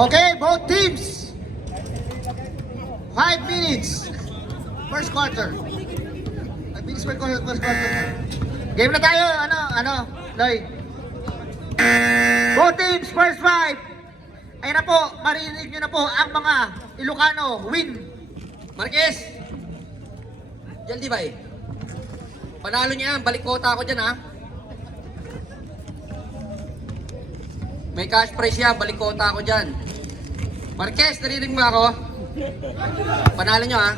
Okay, both teams. 5 minutes. First quarter. 5 minutes first quarter. Game na tayo. Loy. Both teams, first 5. Ayun na po, marinig nyo na po ang mga Ilocano. Win. Marquez! Jaldi ba eh? Panalo niya yan, balik kota ako dyan ha. May cash prize yan, balik kota ako dyan. Marquez, narinig mo ako? Panalo nyo ha.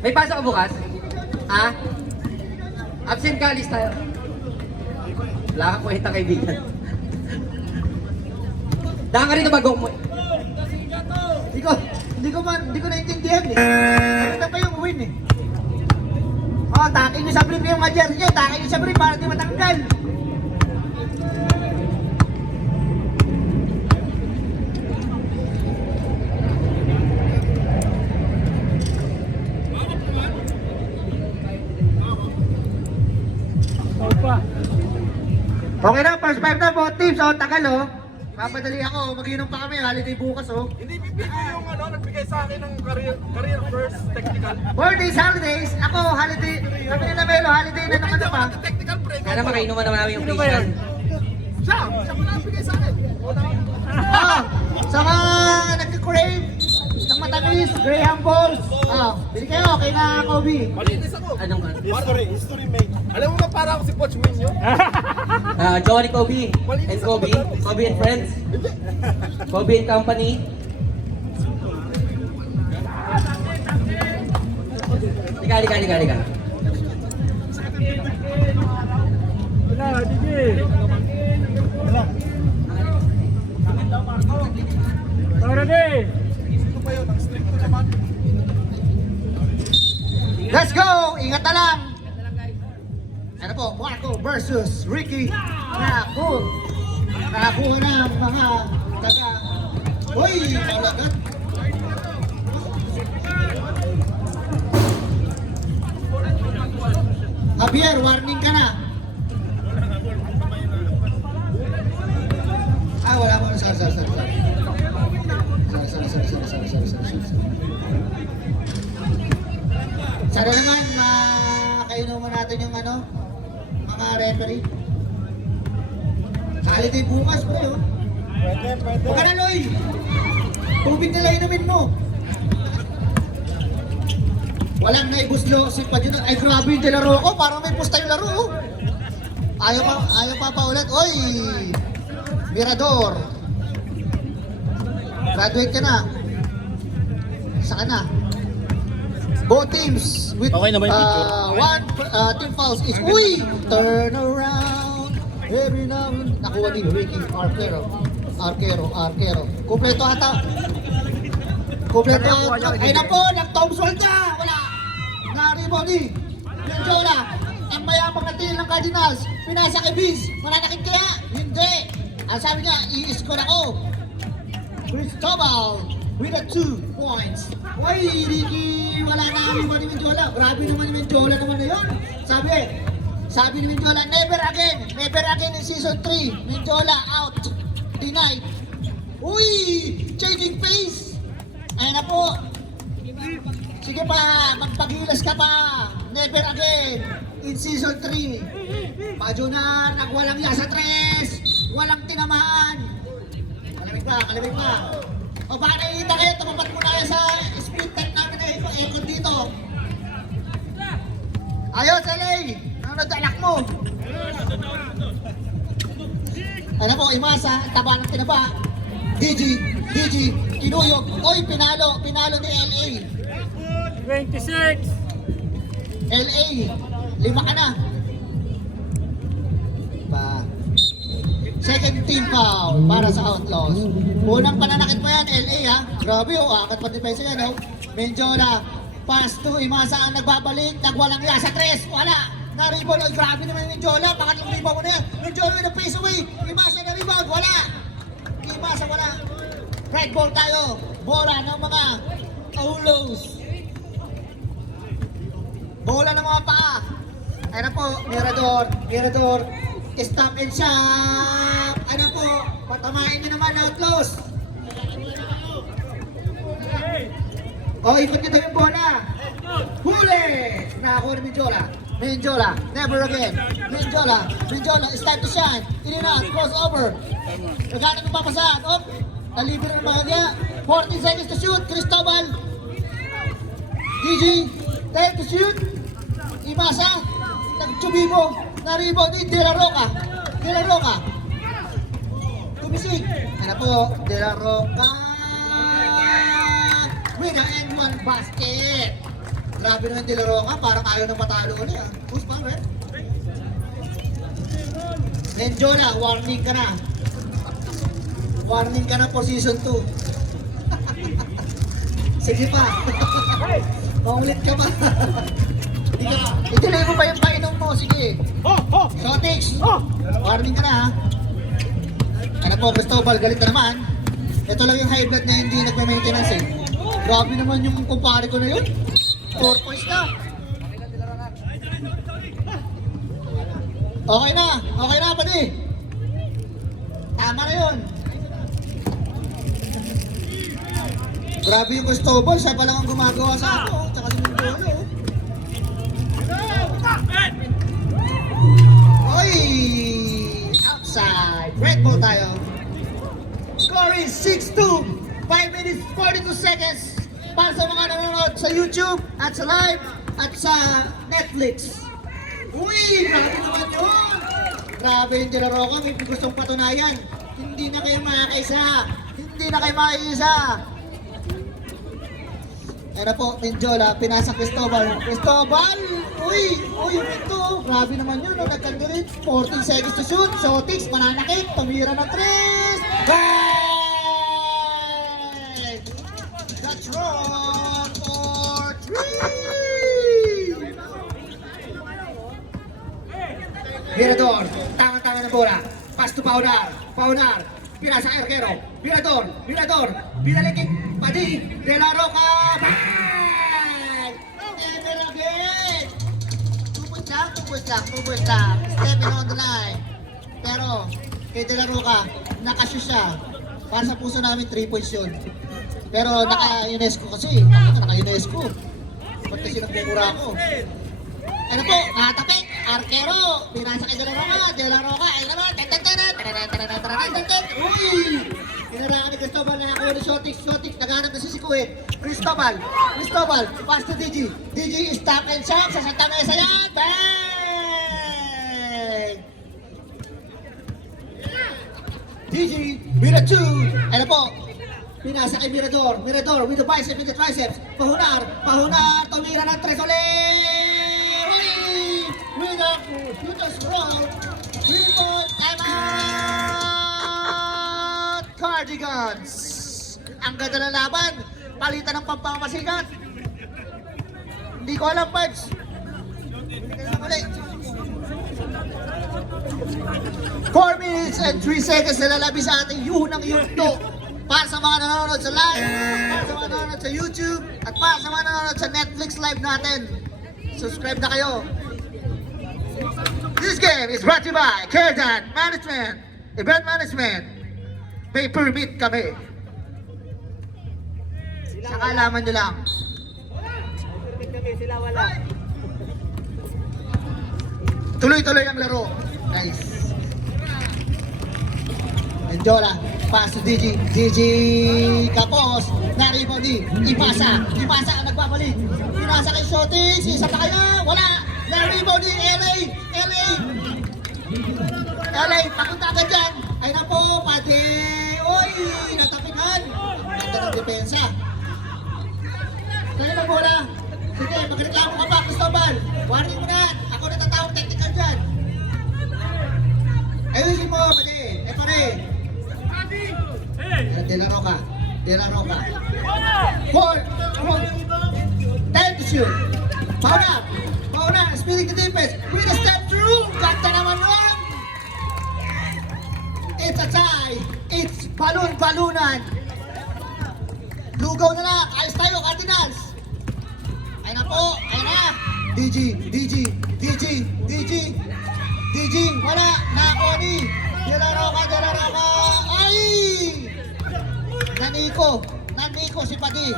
May pasok ka bukas? Ha? Absent ka, alis tayo. Wala kang kwenta kaibigan. Daan ka rito bago mo. Hindi ko naintindihan eh. Ano pa yung win eh? Oh, takin nyo sa brief yung mga jersey nyo. Takin nyo sa brief para di matanggal. Okay na, first 5 na both teams. Oh, tagal oh. Papadali ako, mag-inom pa kami, holiday bukas oh. Hindi bibigay yung nagbigay sa akin ng career first technical. Birthdays, holidays, ako holiday, kami nila Melo, holiday na naman pa. Technical break. Kaya naman kainuman naman namin yung Christian. Siya mo na bigay sa akin. Sa mga nagka-crave, ng matamis, Graham Balls. Bili kayo, kay na Kobe. Malinis ako. Anong History made. Alam mo ba para ako si Coach Win yun? Johnny Kobe and Kobe and friends. Kobe and company. Liga. Wala, DJ. Para din. Let's go! Ingat na lang! Ano po, Marco versus Ricky. Nakakuha ng mga taga... Uy! Kalagat! Javier, warning ka na! Wala mo. Sorry. Sana naman, makainuman natin yung mga referee. Holiday bukas bro yun. Pwede. Huwag ka na Loy! Tubig nila inumin mo. Walang naibuslo si Padyon. Ay grabe yung laro ko, parang may pusta yung laro oh. Ayaw pa ulit. Oy! Mirador. Graduate ka na. Isa ka na. Both teams with Okay naman yung picture. one team fouls is turn around every now and nakuha ni Ricky Arquero. Kompleto ata. Ay na po, nag-tomsol ka. Wala. Nariboli. Yung Jola. Ang mayamang na tingin ng Cardinals. Pinasa kay Biz. Mananakit kaya? Hindi. Ang sabi niya, i-score ako. Cristobal with a 2 points. Uy, Ricky, wala na ang iba ni Menjola. Grabe naman ni Menjola naman na yun. Sabi ni Menjola, never again in season 3. Menjola out. Denied. Uy, changing pace. Ayun na po. Sige pa, magpagilas ka pa. Never again in season 3. Pajunar, nagwalang ya sa 3. Walang tinamaan. Kalamig pa. O baka nakikita kayo, tumapat mo na sa speed tech namin na ikot dito. Ayos, LA! Ano nadalak mo? Ano po, Imasa, taba ng tinaba. DG, kinuyog. Oy, pinalo ni LA. 26. LA, 5 ka na. Second team foul para sa Outlaws. Unang pananakit mo yan, LA ha. Grabe akat pa depensa yan oh. Menjola, pass to Imasa ang nagbabalik, nagwalang ya sa 3. Wala. Na-rebound, grabe naman yung Menjola. Pangatlong rebound mo na yan. Menjola with a pace away. Imasa na rebound, wala. Imasa wala. Red ball tayo. Bola ng mga Outlaws. Bola ng mga paa. Ayun na po, Mirador. Stop and shop. Ano po, Patamain nyo naman, Outlaws. O, ikot nyo tayo yung bola. Huli! Nakakuha ni Menjola. Menjola, never again. Menjola, it's time to shine. In and out, crossover. Naghanap ng papasaan. Oh, nalibre ng bahagya. 14 seconds to shoot. Cristobal. GG, time to shoot. Imasa. Nagchubibo. Naribo ni De La Roca. De La Roca. Tumisig. Ano po, De La Roca. With the N1 basket. Grabe naman De La Roca, parang ayaw nang matalo ulit ah. Push pa rin. Menjola, warning ka na. Warning ka na for season 2. Sige pa. Maulit ka pa. Ituloy mo pa yung painom mo, sige. Shotix, warning ka na ha. Ano po, Cristobal, galit na naman. Ito lang yung high blood na hindi nagme-maintenance eh. Grabe naman yung kumpare ko na yun. 4 points na. Okay na pati. Tama na yun. Grabe yung Cristobal, siya pa lang ang gumagawa sa ako, tsaka si Mindolo. Oy! Outside. Red ball tayo. Score is 6-2. 5 minutes 42 seconds. Para sa mga nanonood sa YouTube at sa live at sa Netflix. Uy! Grabe naman yun! Grabe yung De La Roca, may gustong patunayan. Hindi na kayo makakaisa. Hindi na kayo makakaisa. Ano po, Menjola, pinasa Cristobal. Cristobal! Uy! Uy, ito! Grabe naman yun. No? Nagkandirit. 14 seconds to shoot. Shotix, mananakit. Tumira ng 3. Bang! That's wrong for 3! Mirador, tangan-tangan ng bola. Pass to Paunar. Paunar, pinasa Arquero. Mirador, binalikin. Padi, De La Roca. Bang! Never again! 2 points lang. Stepping on the line. Pero, kay De La Roca, nakashoot siya. Para sa puso namin, 3 points yun. Pero naka-UNESCO kasi. Naka-UNESCO. Ba't kasi nagmumura ako? Ano po, nakatapik. Arquero, pinasa kay De La Roca. De La Roca, ay naman. Uy! Pinarangan ni Cristobal na nakuha ni Shotix. Shotix, naghanap na si Sikuit. Cristobal, pass to DG. DG, stop and shot sa Santa Mesa yan. Bang! DG, Mira 2. Ano po? Pinasa kay Mirador. Mirador with the bicep, with the triceps. Pahunar, tumira ng 3 ulit. Uy! With a shooter's roll. 3-point timeout! Cardigans! Ang ganda ng laban. Palitan ng pampamasigat. Hindi ko alam, Pards. Hindi ka naman ulit. 4 minutes and 3 seconds na lalabi sa ating unang yugto. Para sa mga nanonood sa live, para sa mga nanonood sa YouTube, at para sa mga nanonood sa Netflix live natin. Subscribe na kayo. This game is brought to you by Kerdan Management, Event Management. May permit kami. Saka alaman nyo lang. Tuloy-tuloy ang laro, guys. Menjola, pass to DG. DG Kapos, naribaw di. Ipasa ang nagbabalik. Pinasa kay Shotix, isa pa kaya, wala. Naribaw di LA, papunta agad dyan. Ay na po, pati. Uy, natapikan. Ganda ng depensa. Kaya na bola. Sige, magreklamo ka pa, Cristobal. Warning mo na. Ako natatawag technical dyan. Ayusin mo, pati. Ito rin. De La Roca. 4, time to shoot. Pauna, spinning the defense. With a step through. Ganda naman nun. It's a tie. It's balon-balunan. Lugaw na lang. Ayos tayo, Cardinals. Ay na po. Ay na. DG. Wala. Nakoni. De La Roca. Ay, Naniko si Padi.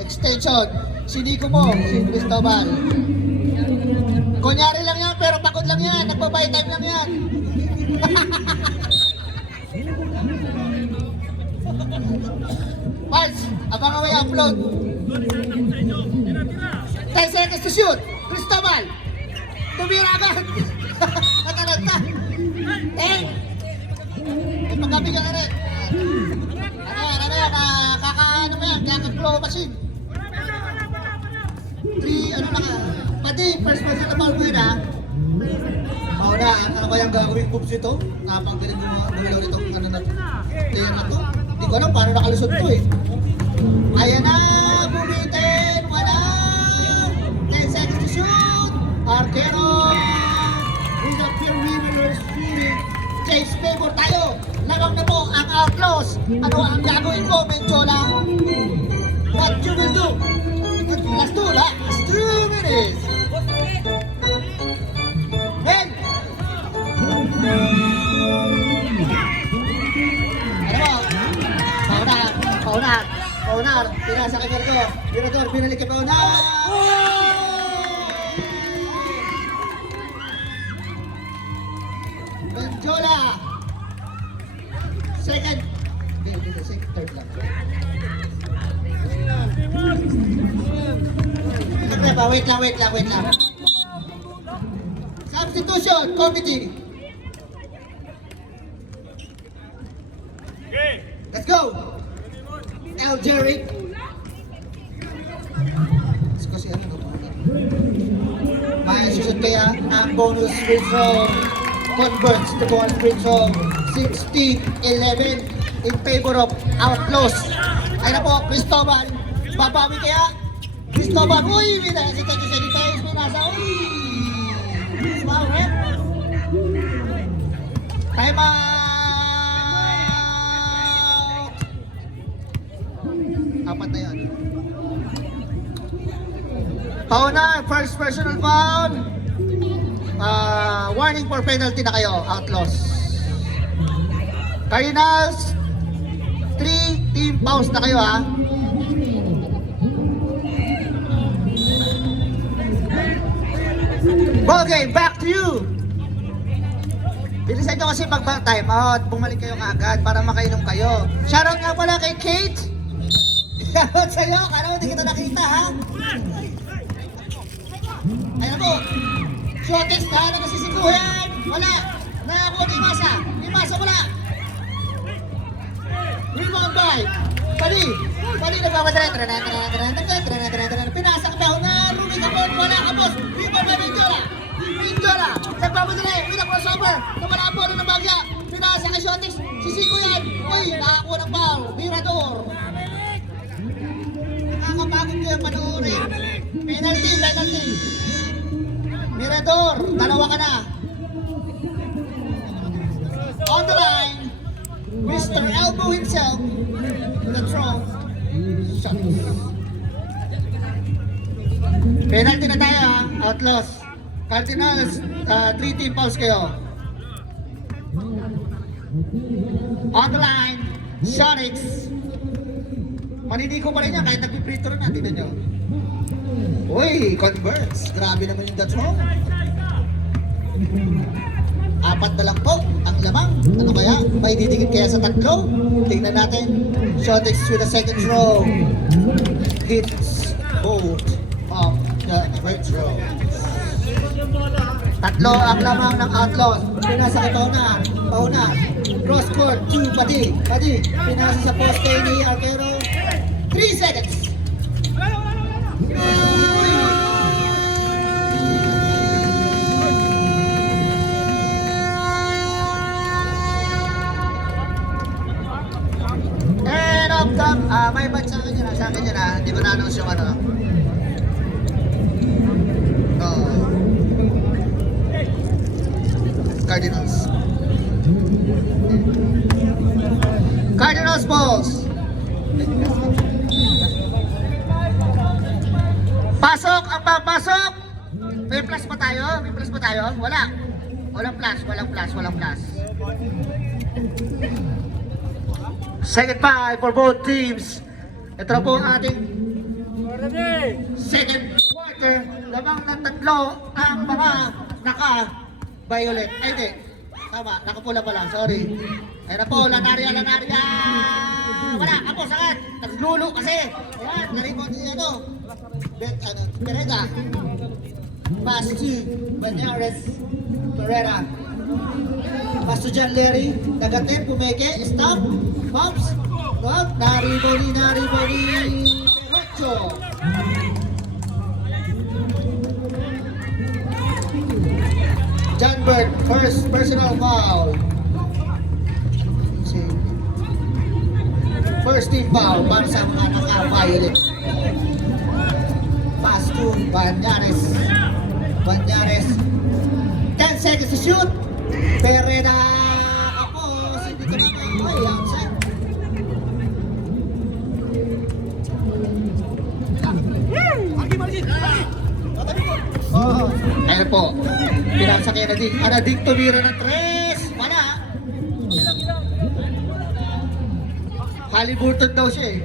Extension. Si Nico mo, si Cristobal. Kunyari lang yan, pero pagod lang yan. Nagbabay time lang yan. Pars, abangan mo yung upload. 10 seconds to shoot. Cristobal. Tumira agad. Natalanta. 10. Ipagabi ka na rin. Ano yan, kaka-ano mo yan, kaka-claw machine. 3, ano na ka. Pati, first person na ball mo yun ha. Mauna, ano ba yung gagawin moves ito? Napanggaling mo gumilaw nitong ano na player na to. Hindi ko alam paano nakalusot to eh. Ayan na, bumitin, wala. 10 seconds to shoot. Arquero. With a pure winner's spirit. Change favor tayo. Lamang na po ang Outlaws. Ano ang gagawin mo, Menjola? What you will do? Last 2 minutes. Men! Ano mo? Paunar. Pinasa kay Marco. Mirador, binalik kay Paunar. Menjola. Second. Third lang. Wait lang. Substitution, committee. Let's go. El Jeric. Kasi ano no? May susunod kaya ang bonus free throw. Converts the ball free throw. 16-11 in favor of Outlaws. Ay na po, Cristobal. Babawi kaya. Cristobal, uy! Minasa si Tete Sanitays, minasa, uy! Small rep. Time out! Apat na yan. Paunar, first personal foul. Warning for penalty na kayo, Outlaws. Cardinals, 3 team fouls na kayo ha. Ball game, back to you! Bilisan nyo kasi mag-time out. Bumalik kayo kaagad para makainom kayo. Shoutout nga pala kay Kate. Shoutout sa'yo. Kala mo di kita nakita ha? Ayan po. Shotex na nasisiguhin. Wala. Nakakuha ni Masa. Ni Masa wala. Rebound by Pali nagmamadala. Pinasak daw na Ruby Capon. Wala ka boss. Rebound by Menjola. Nagmamadala. Wala crossover. Nawala ang bola ng bagya. Pinasa kay Shotex. Sisiko yan. Uy, nakakuha ng foul. Mirador. Nakakapagod ko yung panoorin. Penalty. Mirador. Dalawa ka na. On the line. Mr. Elbow himself, the throw, shot. Penalty na tayo ha, Outlaws. Cardinals, 3 team fouls kayo. On the line, Shonix. Maninigo pa rin yan kahit nag-free throw na, tignan nyo. Uy, converts. Grabe naman yung that throw. 4 na lang po ang lamang. Ano kaya? May didikit kaya sa 3? Tingnan natin. Shotex with a second throw. Hits both of the first throw. 3 ang lamang ng Outlaws. Pinasa kay Paunar. Cross court to Padi. Pinasa sa poste ni Arquero. 3 seconds. May bat sa akin yun ha. Hindi ko na-announce yung ano. Cardinals balls. Pasok ang papasok. May plus pa tayo? Wala. Walang plus. Second five for both teams. Ito na po ang ating Ready. second quarter. Lamang ng tatlo ang mga naka-violet. Ay, hindi. Tama, nakapula pala. Sorry. Ayan na po, Lanaria. Wala, ako, sakit. Naglulo kasi. Ayan, naripon niya ito. Pereda. Pass to Banyares. Pereda. Pass to John Larry. Negative, pumeke. Stop. Pops. Stop. Nariboni. Perocho. John Bird, first personal foul. First team foul para sa mga naka-violet. Pass to Banyares. 10 seconds to shoot. Pereda kapos. Hindi ko naman. Ay, outside. Oh, ayun po. Pinasa kay Anadig. Anadig tumira ng 3. Wala. Halliburton daw siya eh.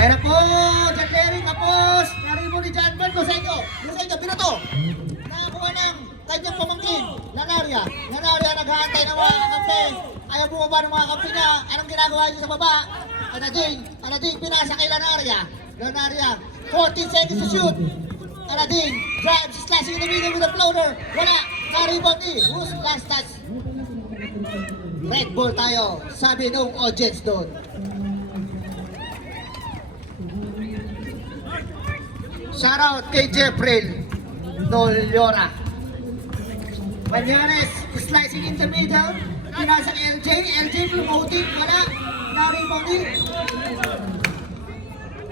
Ayun na po. John Larry tapos. Naribo ni John Bird. Lusenyo, binato. Nakakuha ng kanyang pamangkin. Lanaria naghahantay ng mga kampi. Ayaw bumaba ng mga kampi niya. Anong ginagawa niya sa baba? Anading pinasa kay Lanaria, 14 seconds to shoot. Anading drives, slashing in the middle with a floater. Wala, na-rebound ni. Who's last touch? Red ball tayo, sabi nung audience doon. Shoutout kay Jeffrey Noliora. Banyares slicing in the middle. Pinasa kay LJ promoting. Wala. Na-rebound ni.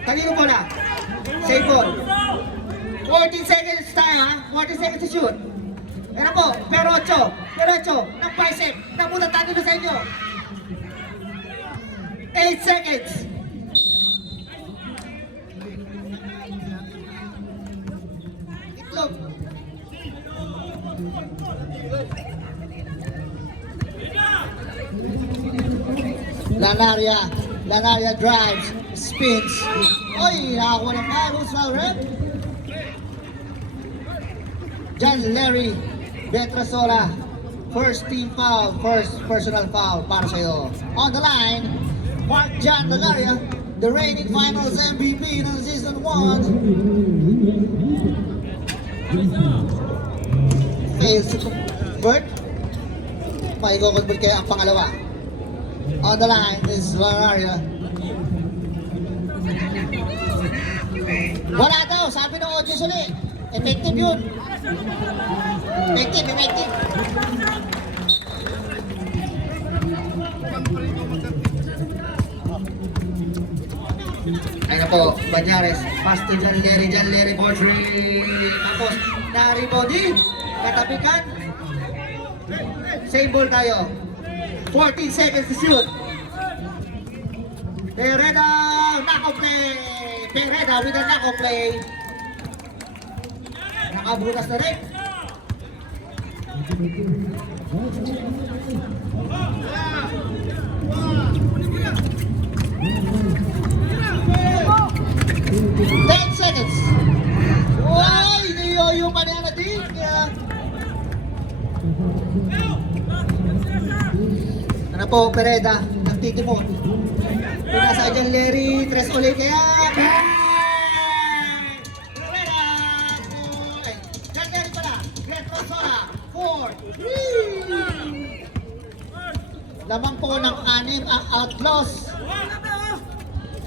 Kanino bola? Save ball. 14 seconds tayo ha. 14 seconds to shoot. Ano po? Perocho. Ng bicep. Napunta tayo na sa inyo. 8 seconds. Itlog. Lanaria drives, spins. Oy, nakakuha ng foul. Who's foul, rep? John Larry Betrasola. First team foul, first personal foul para sa'yo. On the line, Mark John Lanaria, the reigning finals MVP ng season 1. Fails to convert. Maiko-convert kaya ang pangalawa. On the line is Lanaria. Wala daw, sabi ng audience ulit. Effective yun. Effective. Ayun na po, Banyares. Pass to John Larry for 3. Tapos, na-rebounding. Katapikan. Same ball tayo. 14 seconds to shoot. Pereda, knock-off play. Pereda with a knock-off play. Nakabutas na rin. Seconds. Uy, niyoyo pa niya natin. Ano po, Pereda, nagtitimon. Pinasa dyan, Larry, tres ulit kaya. Pereda! Dyan, Larry pala. Great Rosola, 4. Lamang po ng 6 ang outlaws.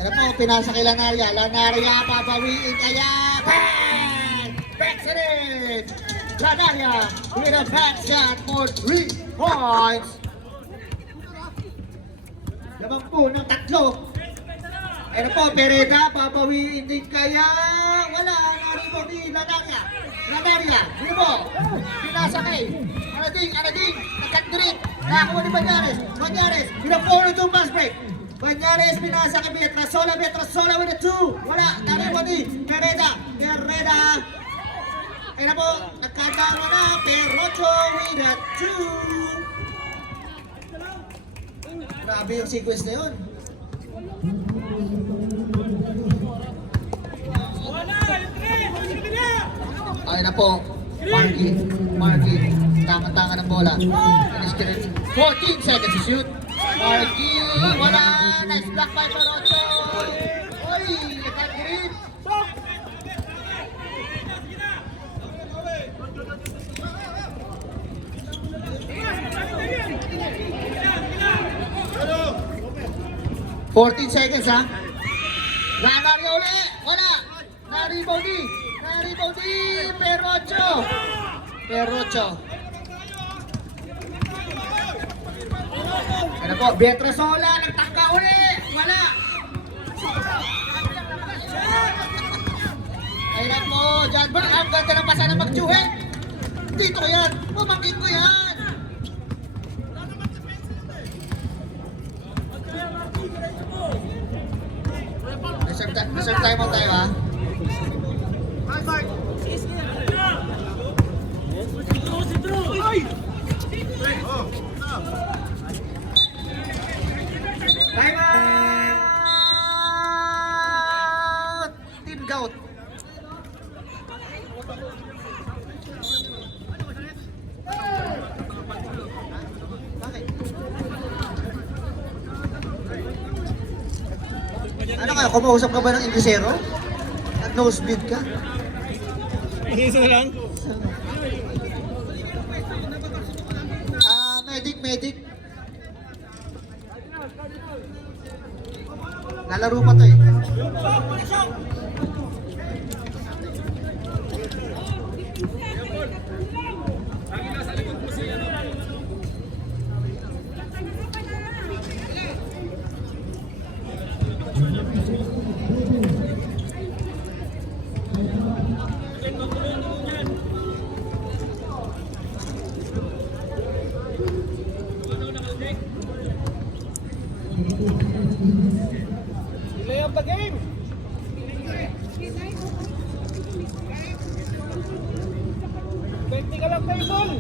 Ano po, pinasa kay Lanaria. Lanaria, papawiin kaya. Backstreet! Lanaria with a back shot for 3 points. Lamang po ng 3. Ano po, Pereda, papawiin din kaya. Wala, narito ni Lanaria. Nadaria, Gribo, pinasakay. Anading, nagkatdirit. Nakakuha ni Banyares, pinapuno itong pass break. Banyares, pinasakay Betrasola with a 2. Wala, naribo ni Pereda. Ayun na po, nagkatawa na, Perrocho with a 2. Grabe yung sequence na yun. Ayun na po, Marky, tama-tama ng bola. Finish ka rin. 14 seconds to shoot. Marky, wala! Nice block by Perrocho! Oy, nagkagrit! $14 seconds ha. Nanario uli. Wala. Naribaw di. Perrocho. Ano po? Betrasola. Nagtangka uli. Wala. Ayun po. John Bar. Ang ganda ng pasa ng mag-juhen. Dito ko yan. Pumangkin ko yan. Reserve time mo tayo ha. Time out! Team Gout. Ano ka? Kumausap ka ba ng Inglesero? Nag-nosebleed ka? Isa lang. Medic. Lalaro pa to eh. Delay of the game. Technical ang table.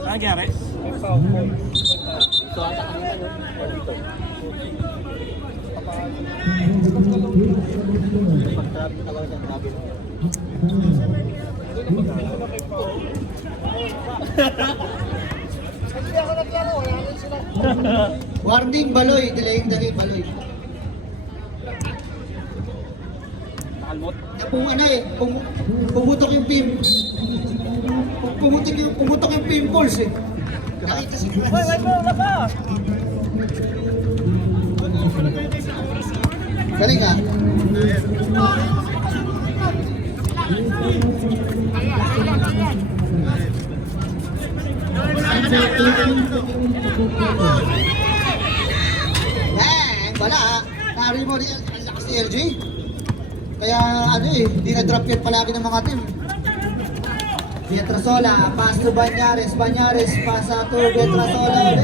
Ano nangyari? Warning Baloy, delaying the game Baloy. Nakalmot. Kung ano eh, pumutok yung pin. Pumutok yung pimples eh. Nakita si Chris. Wait mo, naka! Galing ah. Wala ah. Nari mo rin ang lakas ni LJ. Kaya ano eh, hindi na-drop yan palagi ng mga team. Betrasola, pass to Banyares, pass to Betrasola.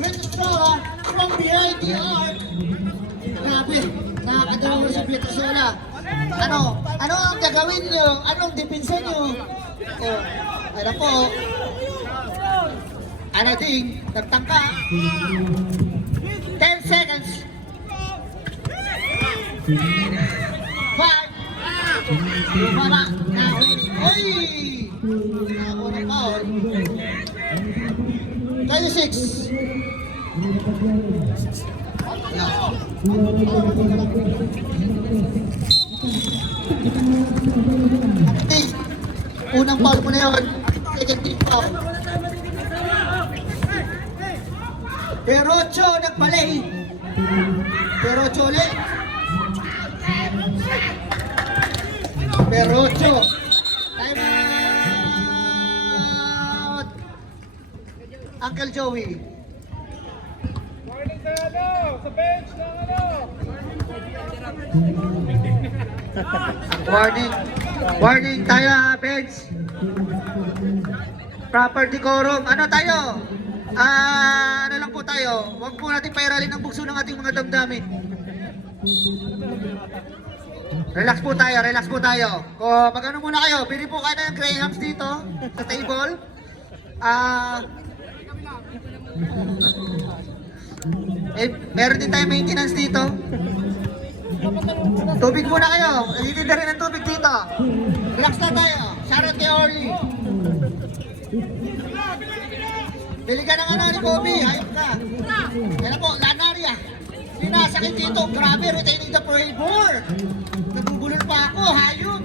Betrasola from behind the arc. Grabe, nakakadawa si Betrasola. Ano ang gagawin nyo? Anong depensa nyo? Ano po? Anading, nagtangka. 10 seconds. 5. Bumaba. Oy! Ako na foul. 26. Unang foul mo na yun. Second team foul. Perocho nagbalay. Perocho ulit. Perocho. Time out. Uncle Joey. Warning sa ano, sa bench ng ano. Warning. Warning tayo, bench. Proper decorum. Ano tayo? Ano lang po tayo? Huwag po natin pairalin ang bugso ng ating mga damdamin. Relax po tayo, relax po tayo. Kung mag-ano muna kayo, bili po kayo ng Grahams dito sa table. Meron din tayo maintenance dito. Tubig muna kayo. Nagtitinda rin ng tubig dito. Relax na tayo. Shoutout kay Orly. Bili ka ng ano ni Bobby. Hayop ka. Yan po, Lanaria. Sinasakit dito. Grabe, retaining the favor. Nagugulol pa ako. Hayop.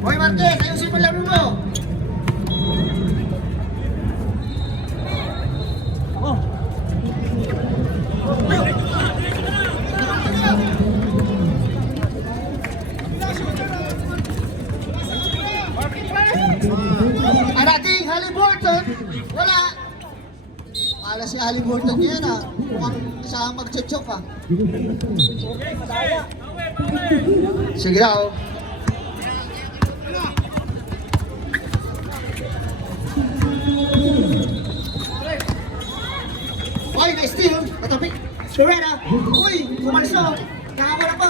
Hoy Marquez, ayusin mo laro mo. Arating Halliburton, wala. Pala si Halliburton yan ah. Mukhang isang magchochok ah. Sige daw. Uy, na-steal. Katapik. Serena. Uy, kumalso. Nakawala pa.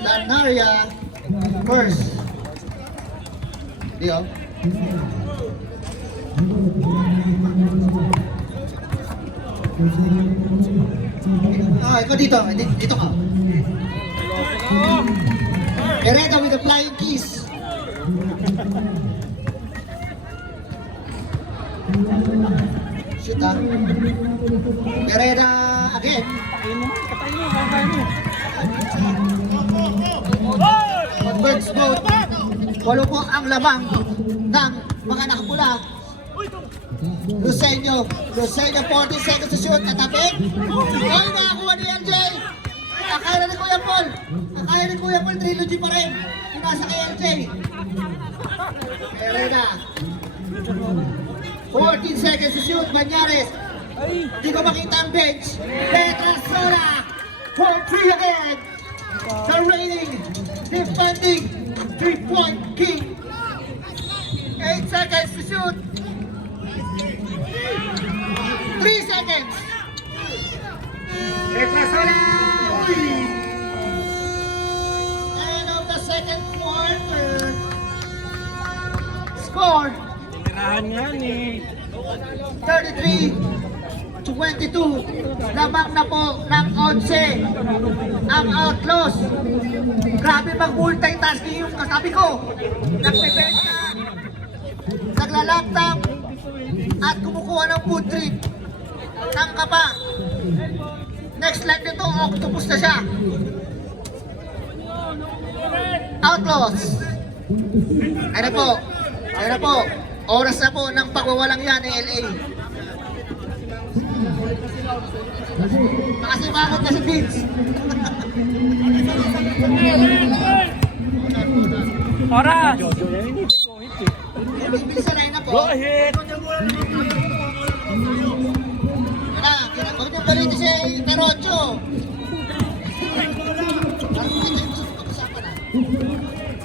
Lanaria. First. Dio. Ikaw dito. Dito ka. Hereda with the flying kiss. Shoot ah. Hereda again. Converts both. Walo po ang lamang ng mga nakapula. Lucenio 40 seconds to shoot at tapik. Ay, nakakuha ni LJ. Akala ni Kuya Paul. Akala ni Kuya Paul, trilogy pa rin. Pinasa kay LJ. Hereda. 14 seconds to shoot, Banyares. Hindi ko makita ang bench. Petrasola for 3 again. The reigning, defending, 3-point king. 8 seconds to shoot. 3 seconds. Petrasola. End of the second quarter. Score. Tirahan nga ni. 33-22. Lamang na po ng 11 ang Outlaws. Grabe mag-multitasking yung kasabi ko. Nagpe-benta, naglalaptop, at kumukuha ng food trip. Tangka pa. Next live nito, octopus na siya. Outlaws. Ayun na po. Ayun na po. Oras na po ng pagwawalang yan ng LA. Makasimangot na si Vince. Oras! Bibilis sa line na po. Go ahead! Huwag niyong balito si Perocho.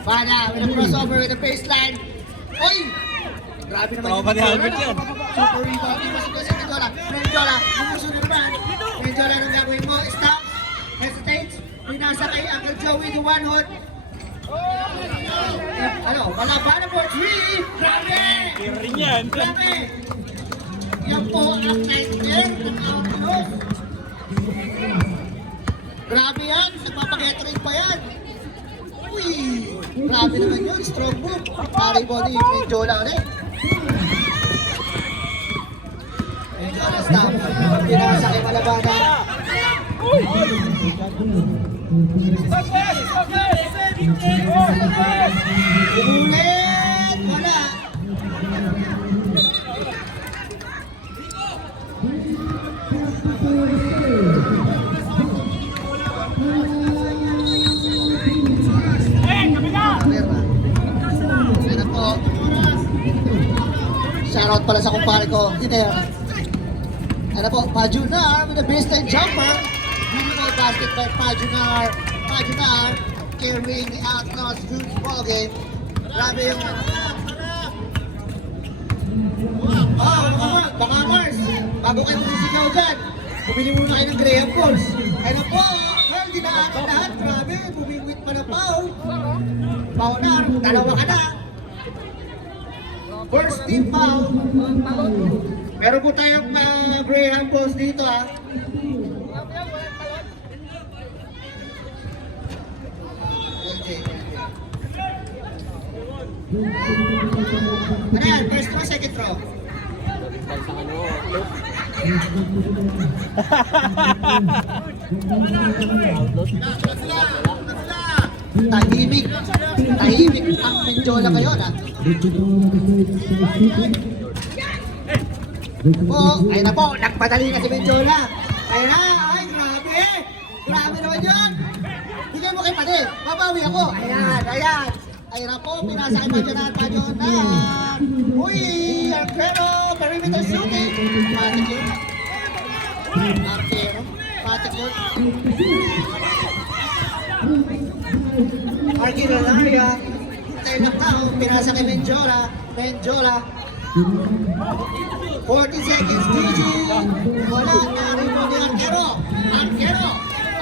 Bada, with a crossover with the baseline. Oy! Grabe naman Tropa ni Albert yan. Super rebound. Iwasin ko si Mendola. Mendola, lumusunod naman. Mendola, anong gagawin mo? Stop. Hesitates. Pinasa kay Uncle Joey, the one hot. Ano? Malaban na for 3. Grabe! Tira rin yan. Grabe! Yan po ang nightmare ng Outlaws. Grabe yan. Nagpapag-etrate pa yan. Uy! Grabe naman yun. Strong move. Pari body. Medyo lang ulit. Medyo na stop. Pinasa kay Malabana. Ulit! Camera. Ayan na po. Shoutout pala sa kumpare ko, Giner. Ayan na po, Pajunar with the baseline jumper. Beautiful basket by Pajunar. Pajunar carrying the Outlaws Goods ball game. Grabe yung... Baka Mars, bago kayo magsisigaw dyan, bumili muna kayo ng Graham Balls. Ayun na po, well, dinaanan lahat. Grabe, bumingwit pa na Pau. Paunar, dalawa ka na. First team foul. Meron po tayong Graham Balls dito ha. Ano yan? First throw, second throw? Tahimik. Tahimik ang Menjola ngayon ha. Ayun na po, nagpadali na si Menjola. Ayun na, ay grabe. Grabe naman yun. Bigyan mo kay Pade, babawi ako. Ayan, ayan. Ayun na po, pinasa kay Pajonan, Pajonan. Uy, Arquero, perimeter shooting. Patik yun. Arquero, patik yun. Arquero lang yan. Tayo ng tao, pinasa kay Menjola. Menjola. 40 seconds, GG. Wala na rin po ni Arquero. Arquero.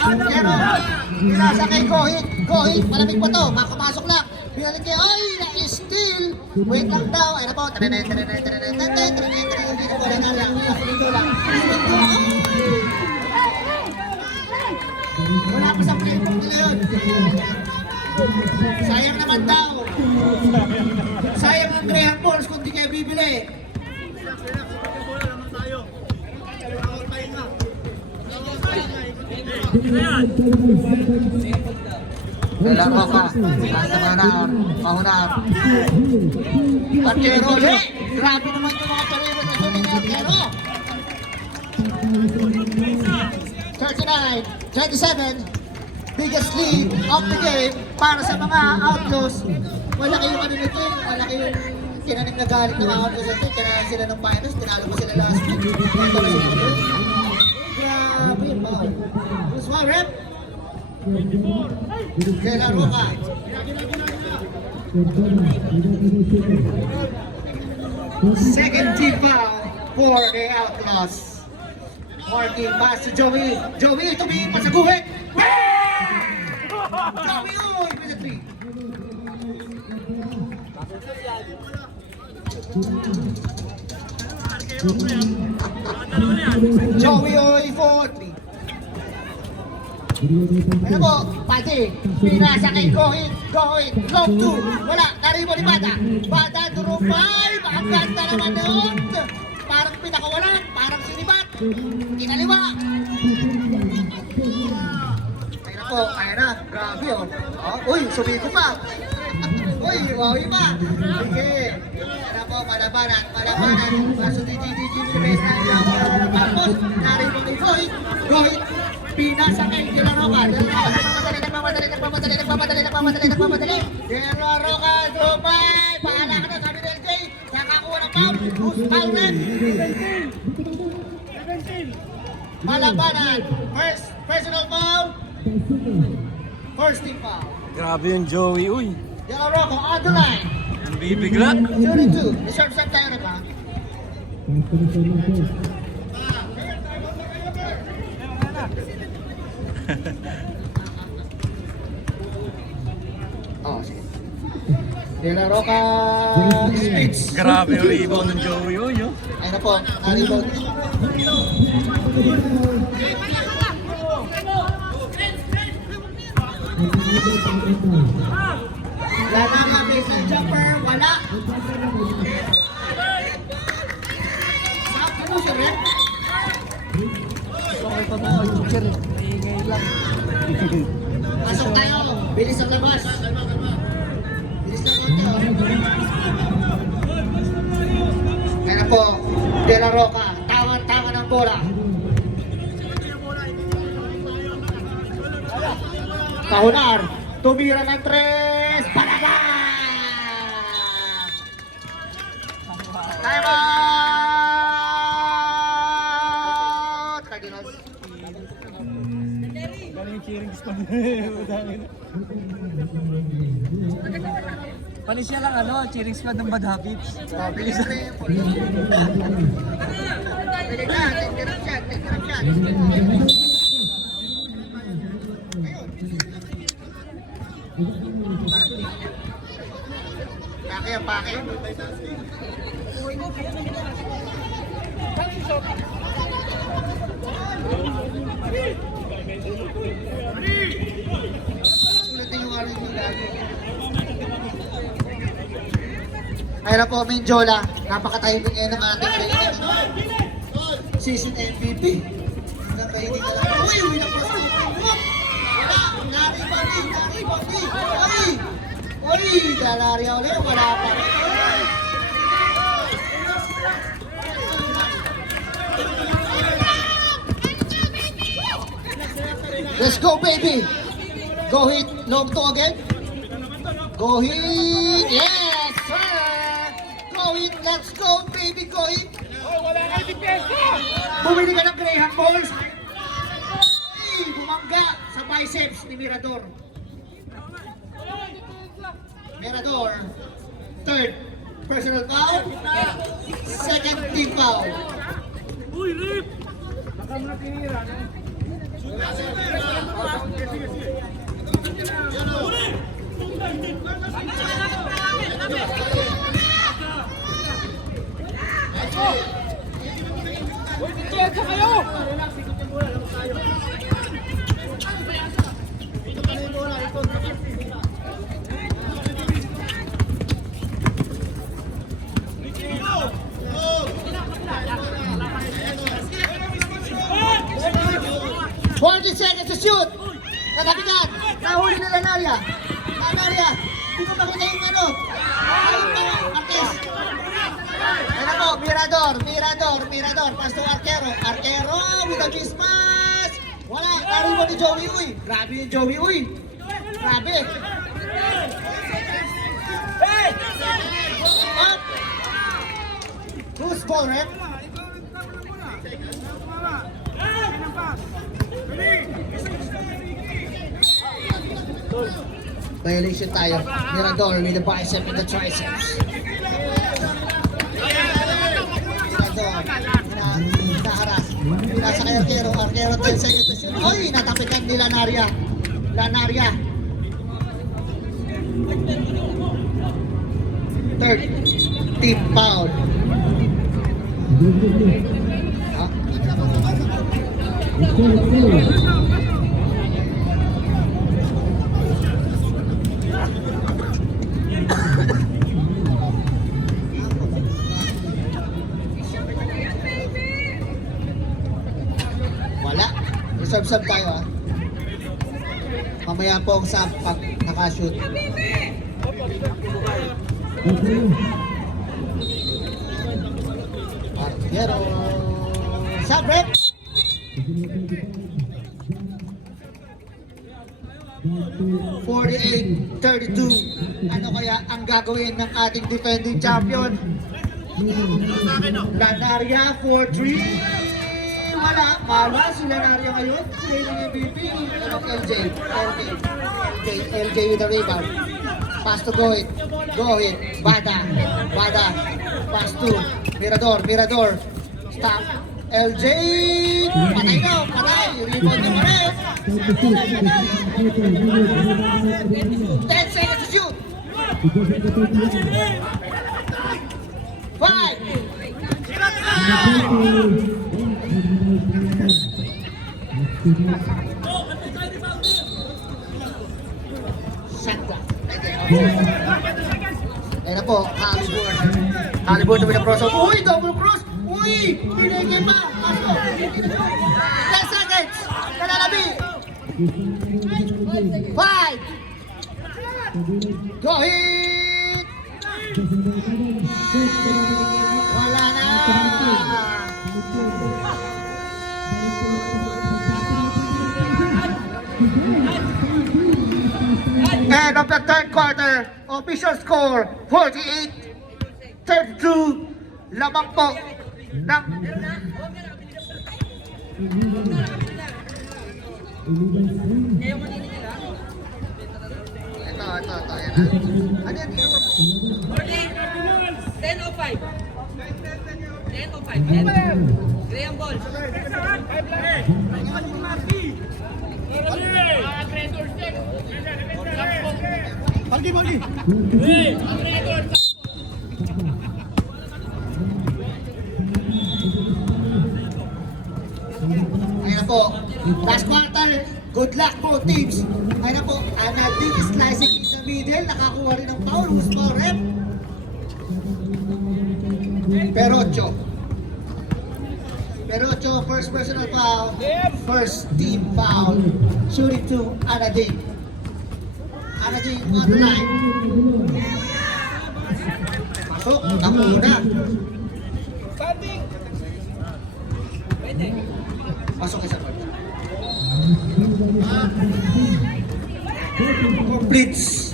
Arquero. Pinasa kay Gohit. Gohit, malamig pa to. Makapasok lang. Binalik kay, ay, na-steal. Wait lang daw. Ayun na po. Hindi na po rin lang. Menjola. Wala pa sa playbook nila yun. Sayang naman daw. Sayang ang Graham Balls kung di kayo bibili. Lalaro ka. Nasa manar. Mahunar. Arquero ulit. Grabe naman yung mga perimeter na shooting ni Arquero. 39-27. Biggest lead of the game para sa mga Outlaws. Malaki yung ano nito, malaki yung tinanim na galit ng mga Outlaws nito. Tinanim sila ng finals, tinalo pa sila last week. Grabe yung ball. Who's my rep? Kaya Roca. Second team foul for the Outlaws. Marking pass to Joey. Joey, tumingin pa sa guhit. Joey, uy, with a three. Joey, uy, 40. Ano po, pati, pinasa kay Gohit, Gohit, long two, wala, naribo ni Bata. Bata, durumay, makaganda naman noon. Parang pinakawalan, parang sinibat. Kinaliwa. Ayun na po, ayun na, grabe oh. Uy, sumiko pa. Uy, wawi pa. Sige. Ayun na po, malabanan, malabanan. Paso ni GG Milibes na tapos, naribo ni Gohit, Gohit. Pinasa kay Delaroca. Nagmamadali. Delaroca, Drupay. Pahala ka na, sabi ni LJ. Nakakuha ng foul. Who's foul red? Malabanan. First personal foul. First team foul. Grabe yung Joey, uy. Delaroca on the line. Ang bibigla. 32. Reserve tayo na ba? Oh, sige. Delaroca Spitz. Grabe yung rebound ng Joey, uy. Oh. Ayun na po, na-rebound. Wala nga, baseline jumper, wala. Ano siya rin? Pasok tayo, bilis ang labas. Bilis na konti. Ayun na po, Delaroca, tama ng bola. Kahunar. Tumira ng 3. Palaga! Time out! Cardinals. Galing cheering squad. Panis siya lang cheering squad ng Bad Habits. Bilis na yun. Pwede na, take care of shot, take care of shot. Pake ang pake. Sulit din yung aling yung gago. Ayun na po, Menjola. Napakatahimik ngayon ng ating season MVP. Napahingin ka lang. Uy, uwi na po sa wala! Nari-bandi! Uy! Dalaria ulit, wala pa rin. Let's go, baby! Go hit, long to again. Go hit! Yes, sir! Go hit, let's go, baby, go hit! Bumili ka ng Graham balls. Ay, bumangga sa biceps ni Mirador. Mirador, third personal foul, second team foul. Uy, Rip! Seconds to shoot! Natapitan! Nahuli na Lanaria! Lanaria! Hindi ko makita yung ano! Ayun pa nga! Marquez! Ano po? Mirador! Pass to Arquero! Arquero with a mismatch! Wala! Nariwa ni Joey! Uy! Grabe yung Joey! Uy! Grabe! Up! Who's ball, rep? Violation tayo. Mirador with the bicep and the triceps. Mirador. Naharas. Nasa kay Arquero. Arquero 10 seconds to shoot. Oy! Natapitan ni Lanaria. Third. Team foul. Wala. Reserve tayo Mamaya po ang sub pag nakashoot. Arquero. Sub rep. 48-32. Ano kaya ang gagawin ng ating defending champion? Lanaria for 3. Wala. Mala si Lanaria ngayon. Sila yung MVP. Anong LJ with the rebound. Pass to Gohit. Bada. Pass to Mirador. Stop. LJ. Patay. Rebound na rin. 10 seconds to shoot. 5. Shotgun. Ayan na po, Halibur to with a cross. Uy, double cross. Uy, pinigil pa. Paso. 10 seconds. Kanalabi. 5. Go hit. Wala na. End of the third quarter, official score 48-32. Lamang po ng ito, yan na. Ano yan, dito mo? 10:05. 10:05. Graham Ball. Ayun na po, last quarter, good luck po teams. Ayun na po, Anadin slicing in the middle, nakakuha rin ng foul, who's for rep? Perocho, first personal foul, first team foul, shooting to Anadin. Anadin on the line. Pasok, nakuna. Pasok isa pa. Completes.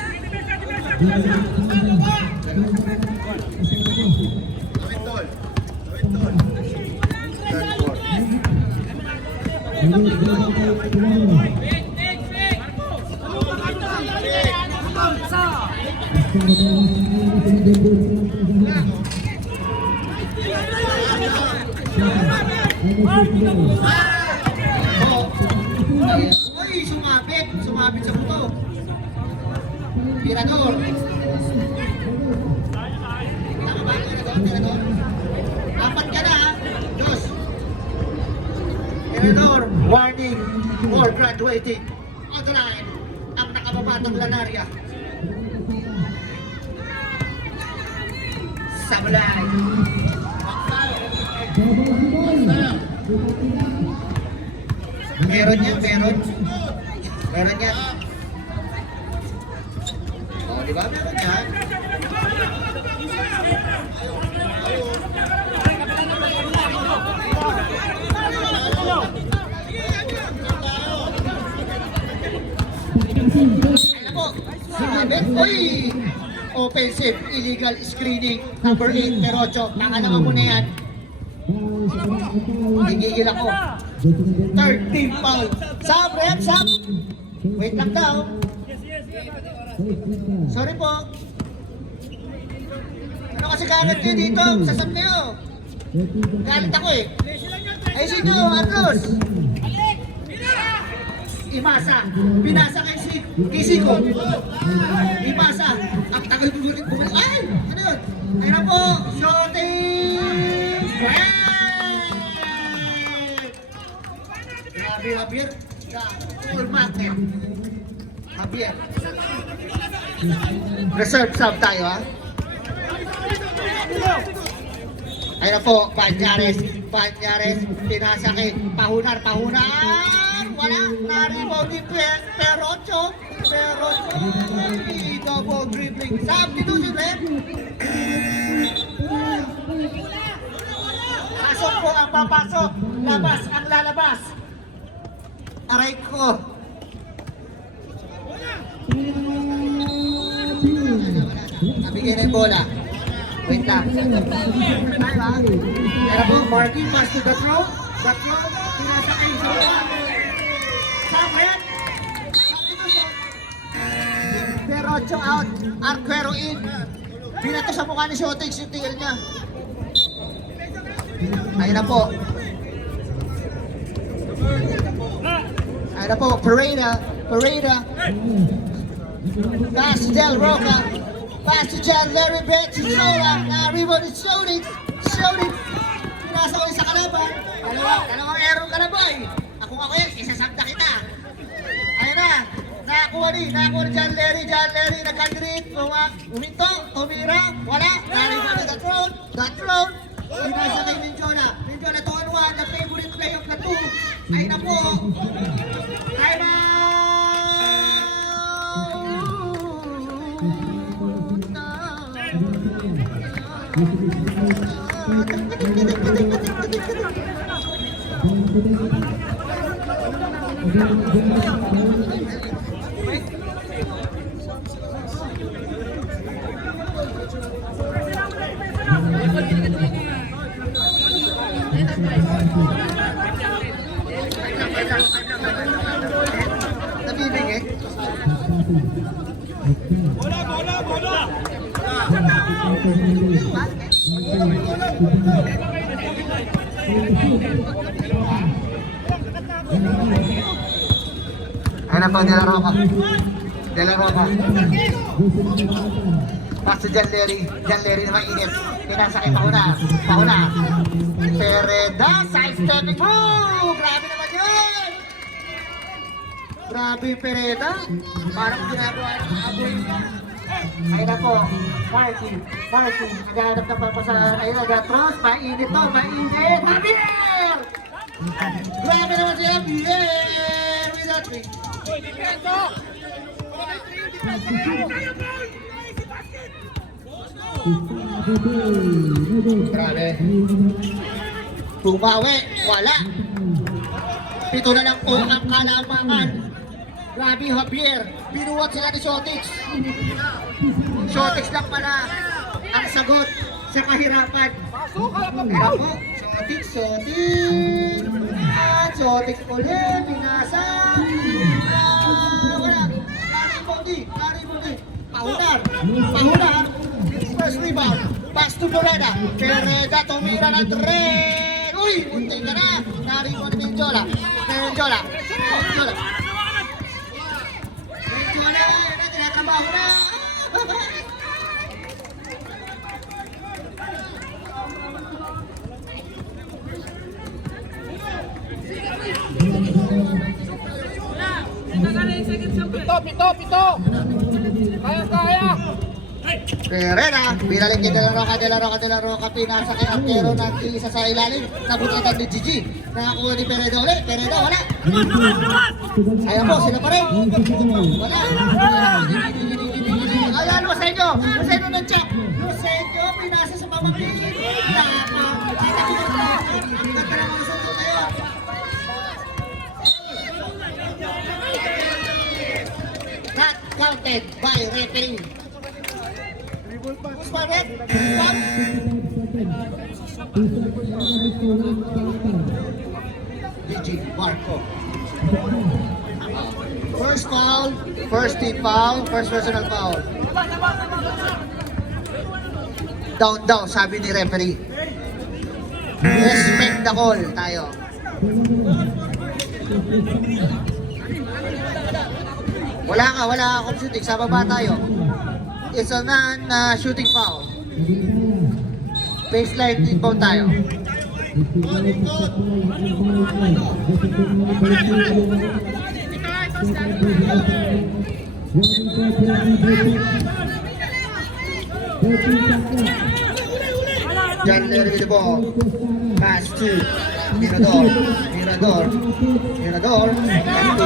Uy, sumabit sa buto. Tirador. Tama ba? Tirador. Apat ka na, ha? Diyos. Tirador, warning for graduating. On the line, ang nakababatang Lanaria. Sablay. Meron yan. Meron yan. O, di ba? Meron yan. Ano po? Sumabit. Uy! Offensive, illegal screening. Number 8, Perocho. Nakalaman mo na yan. Gigigil ako. Third team foul. Sab, rep, sab. Wait lang daw. Sorry po. Ano kasi kagat niyo dito? Sasab niyo. Galit ako eh. Ay, sino? Atlos. Imasa. Pinasa kay Siko. Imasa. Ang tagal bumalik. Ay! Ano yun? Ayun na po. Shooting! Grabe, Javier. Full market. Javier. Reserve sub tayo, ha? Ayun na po. Panyares. Pinasa kay Pahunar. Wala. Na-rebound ni Perocho. Double dribbling. Substitution, Red. Pasok po ang papasok. Labas ang lalabas. Aray ko. Nabigay na yung bola. Wait lang. Kaya po, Marky pass to the throw. Pinasa kay Zola. Sabret. Perocho out. Arquero in. Binato sa mukha ni Shotix yung tingil niya. Ayun na po. Pereira. Pass to Del Roca. Pass to John Larry Betts. Zola. Na-rebound ni Shotix. Pinasa ko sa kalaban. Dalawang error ka na, boy. Ako yan, isasabda kita. Ayun na. Nakakuha ni John Larry. Nagkagrit. Uminto. Tumira. Wala. Na-rebound na that road. Pinasa kay Minjona 2-on-1. The favorite play of the two. Ayun na po. Time out. Ayun na po, De La Roca. De La Roca. Pass to John Larry. John Larry na mainit. Pinasakay Pahuna. Pahuna. Pereda, side stepping move! Grabe naman yun! Grabe yung Pereda. Parang ginagawa ng aboy niya. Ayun na po. Martin. Naghahanap na pa sa ayun na Gatros. Mainit to, mainit. Javier! Grabe naman si Javier! With that ring. Grabe. Tumawi. Wala. 7 na lang po ang kalamangan. Grabe Javier. Binuwat sila ni Shotix. Shotix lang pala ang sagot sa kahirapan. Bravo. Shotix. Shotix ulit. Pinasa. Wala. Kari Mundi. Pahunar. First rebound. Pass to Pereda. Pereda tumira ng tren. Uy! Munti ka na. Naribo ni Menjola. Menjola. Tinatrabaho na. Pito! Kaya! Pereda, binalik ni De La Roca, pinasa kay Artero ng isa sa ilalim, nabutatan ni Gigi, nakakuha ni Pereda ulit, Pereda wala. Ayan po, sila pa rin. Wala. Ayan, Rosenyo ng check. Rosenyo, pinasa sa mamagiging. Kita ko na ang ganda ng Rosenyo ngayon. Not counted by referee. Pusparet, stop. Gigi Marco. First foul, first team foul, first personal foul. Down, sabi ni referee. Respect the call tayo. Wala akong shooting, sa baba tayo. It's a non-shooting foul. Baseline inbound tayo. John Larry with the ball. Pass to Mirador. Pass to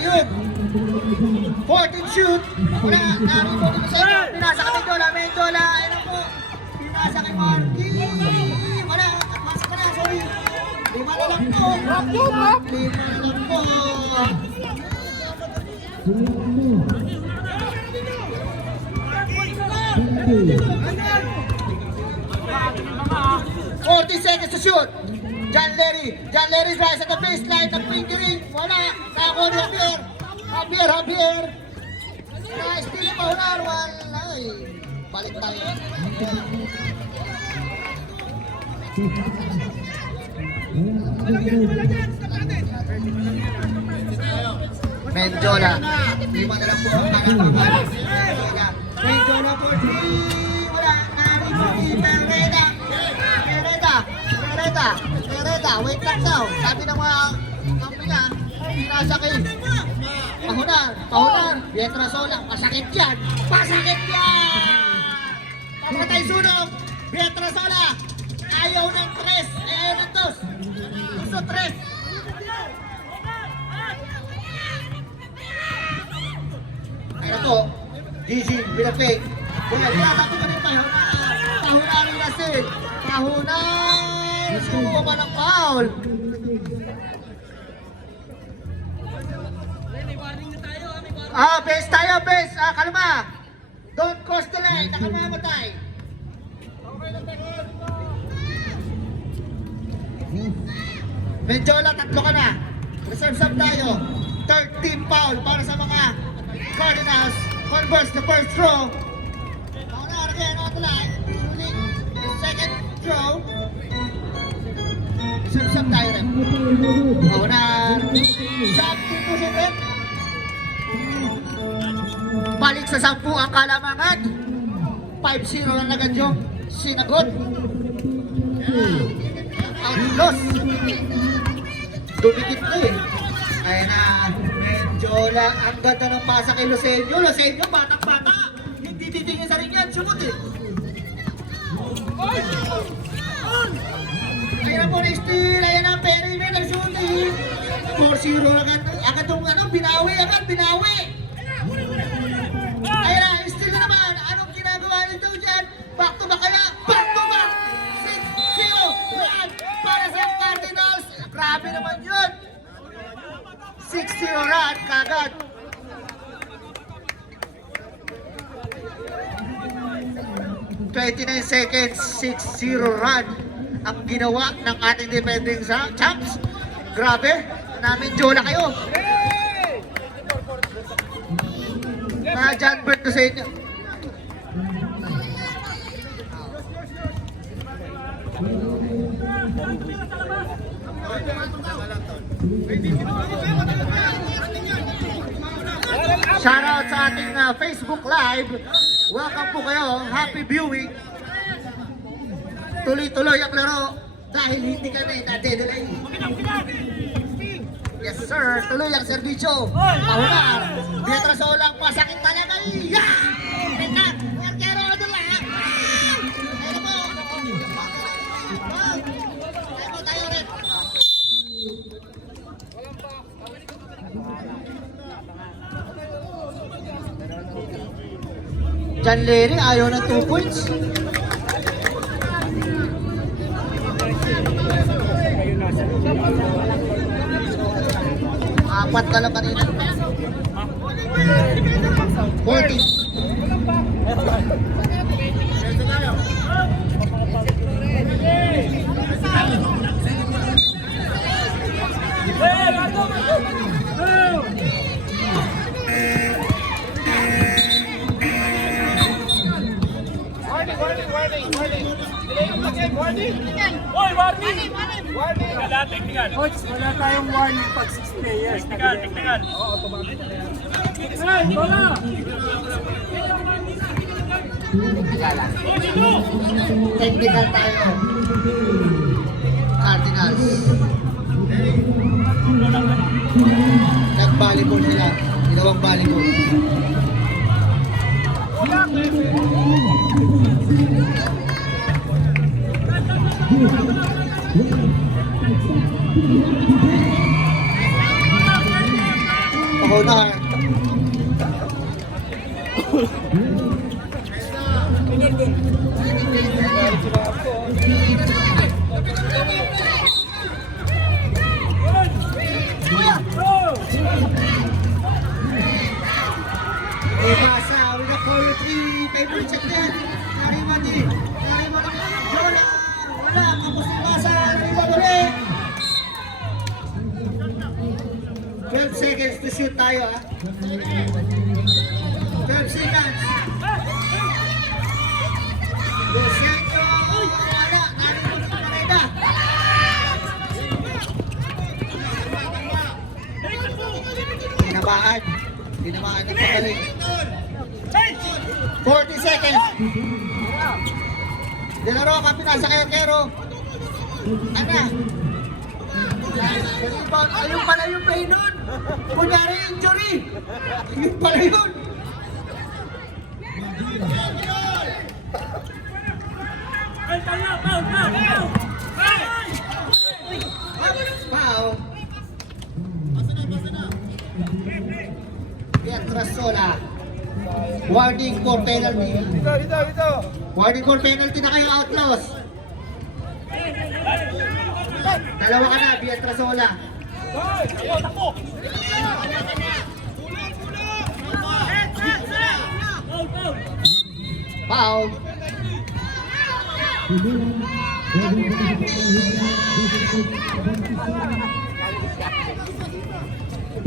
Ayun! 14 shoot! Wala! Naribo dito sa inyo! Pinasa kay Menjola! Ayun po! Pinasa kay Marky! Wala! Pasa ka na! Sorry! 5 na lang po! 5 na lang po! 40 seconds to shoot! John Larry rise at the baseline ng fingering. Wala. Nakakuha ni Javier. Na-steal yung Pahunar. Wala. Ay, balik tayo. Menjola. 5 na lang po ang kalamangan. Menjola for 3. Wala. Naribo ni Pereda, wait lang daw. Sabi ng mga kampi niya, pinasa kay Pahunar, Pietrasola, pasakit yan! Pamatay sunog, Pietrasola, ayaw ng 3, ayaw ng 2, gusto 3. Ayun po, Gigi, pinapake. Pinapake ka rin Pahunar yung lasin. Pahunar! Sumuko pa ng foul. Base tayo, base. Kalma. Don't cross the line. Nakamamatay. Menjola, 3 ka na. Reserve sub tayo. Third team foul para sa mga Cardinals. Converts the first throw. Mauna again on the line. Shooting the second throw. Sub tayo rin. Mauna. Something po siya rin. Balik sa 10 ang kalamangan. 5-0 lang agad yung sinagot. Outlaws. Dumikit na eh. Kaya na, medyo lang ang ganda ng pasa kay Lucenio. Lucenio, batang-bata. Hindi titingin sa ring yan. Sumot eh. Ayan po na steal. Ayan ang Perry. May nag-shooting. 4-0 agad. Agad yung binawi agad. Binawi. Ayan na, steal na naman. Anong ginagawa nito dyan? Back to back kaya? Back to back! 6-0 run para sa Cardinals. Grabe naman yun. 6-0 run kagad. ...29 seconds, 6-0 run ang ginawa ng ating defending champs. Grabe, namin jola kayo. Na John Bert to sa inyo. Shoutout sa ating Facebook Live. Welcome po kayo. Happy viewing. Tuloy-tuloy ang laro dahil hindi kami nade-delay. Yes sir, tuloy ang serbisyo. Pahunar. Pietrasola, masakit talaga. Yeah! Teka, Marquero Adula. Ayun po. Ayun po tayo rin. John Lery ayaw ng 2 points. Apat na lang kanina. 40. Coach, wala tayong warning pag 6 players. Technical. Oo, automatic. Hey, bola! Technical tayo. Cardinals. Nag-volleyball sila. Ginawang volleyball. Pahunar. Ibasa, we got Coyo 3, favorite check din. Narimani, Jola, wala, kapos ibasa, narimani. 12 seconds to shoot tayo ha. 12 seconds. Luciano, wala, narimani sa kanina. Tinamaan. Tinamaan ng pagaling. 40 seconds. Dinaro ka pinasa kay Kero. Ana. Ayun pala yung play nun. Kunyari injury. Ayun pala yun. Foul. Pietrasola. Warning for penalty. Dito. Warning for penalty na kayo, Outlaws. Dalawa ka na, Pietrasola. Foul.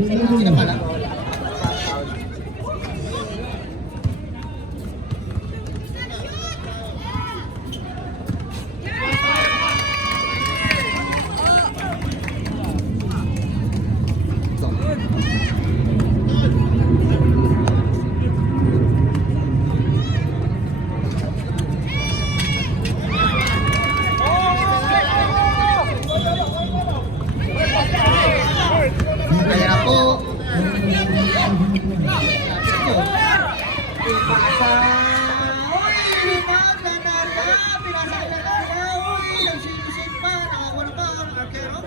Sino pala? Kaya ako. Ipasa. Uy, limag na nata. Pinasa na nata. Uy, nagsinisin pa. Nakakuha pa. Arkero.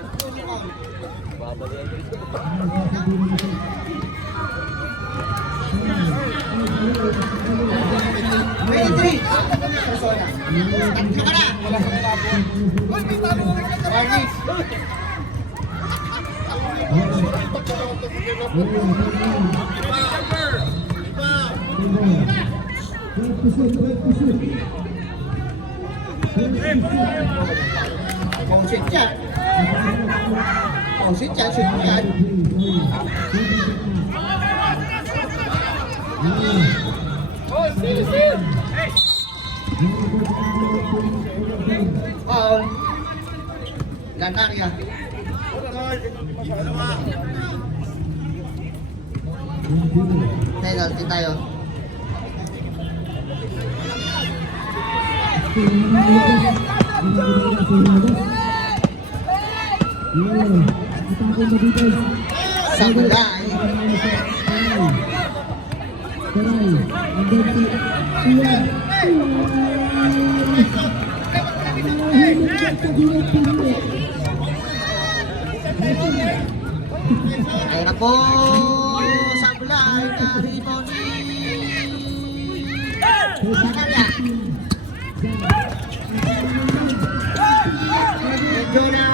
Three. Persona. Tatlo ka na. Uy, may bago ka na. Barney. Pausit yan. Pausit yan, shoot mo yan. Foul. Lanarya. Penalty tayo. Sablay. Ay na po. Sablay na rebound ni Sakala. Medyo na.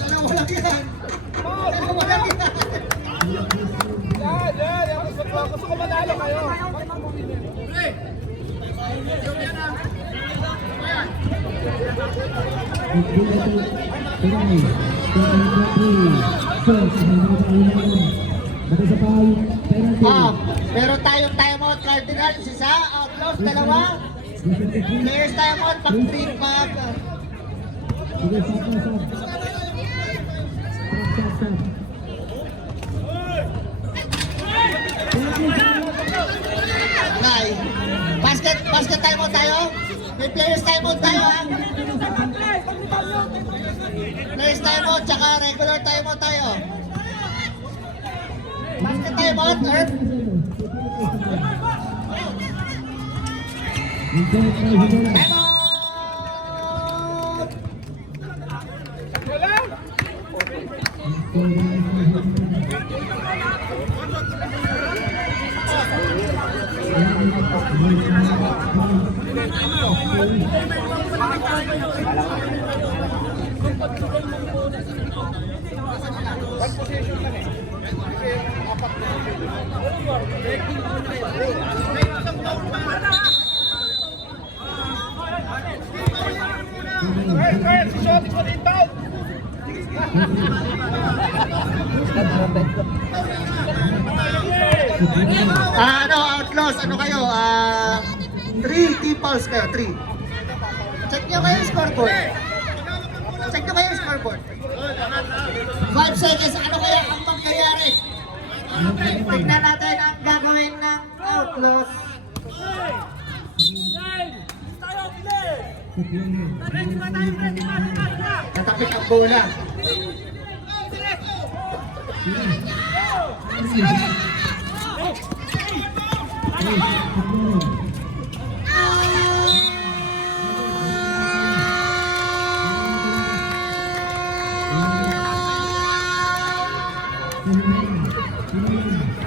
Dalawa lang yan. Dalawa lang yan. Gusto ko manalo kayo. Oh, meron tayong timeout Cardinals, isa, Outlaws, dalawa. Players timeout, pag-treat mag... Nay, basket timeout tayo. May players timeout tayo, ha? Players timeout, tsaka regular timeout tayo. Basket timeout, Herb. Outlaws, ano kayo? 3 T-Pulse kayo, 3. Check nyo kayo yung scoreboard. Check nyo kayo yung scoreboard. 5 seconds, ano kaya ang mangyayari? Tignan natin ang gagawin ng Outlaws. Natapik ang bola.